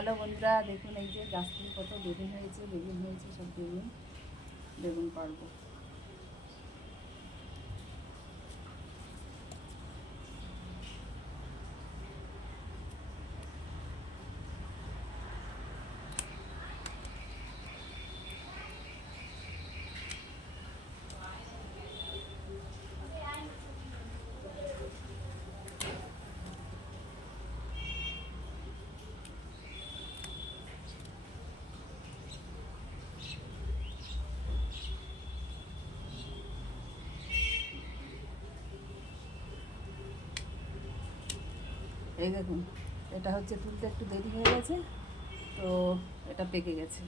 Hello বন্ধুরা, দেখুন এই যে গাছ থেকে কত বেগুন হয়েছে, সব বেগুন পারবো। এই দেখুন, এটা হচ্ছে তুলতে একটু দেরি হয়ে গেছে, তো এটা পেকে গেছে।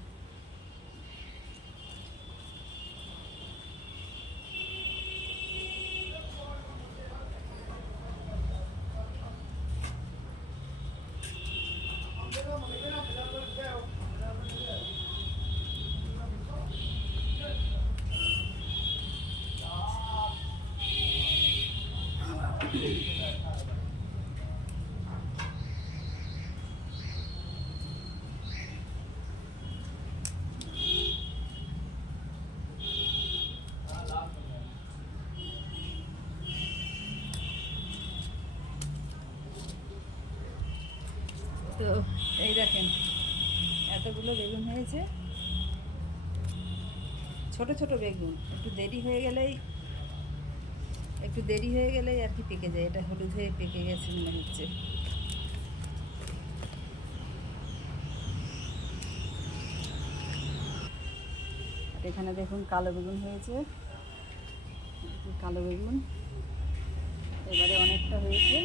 তো এই দেখেন, এতগুলো বেগুন হয়েছে, ছোট ছোট বেগুন। একটু দেরি হয়ে গেলেই আর কি পেকে যায়। এটা হলুদ হয়ে পেকে গেছে মনে হচ্ছে। আর এখানে দেখুন কালো বেগুন হয়েছে, কালো বেগুন এবারে অনেকটা হয়েছে।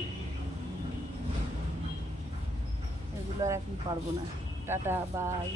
এগুলো আর এখন পারবো না। Tata, by.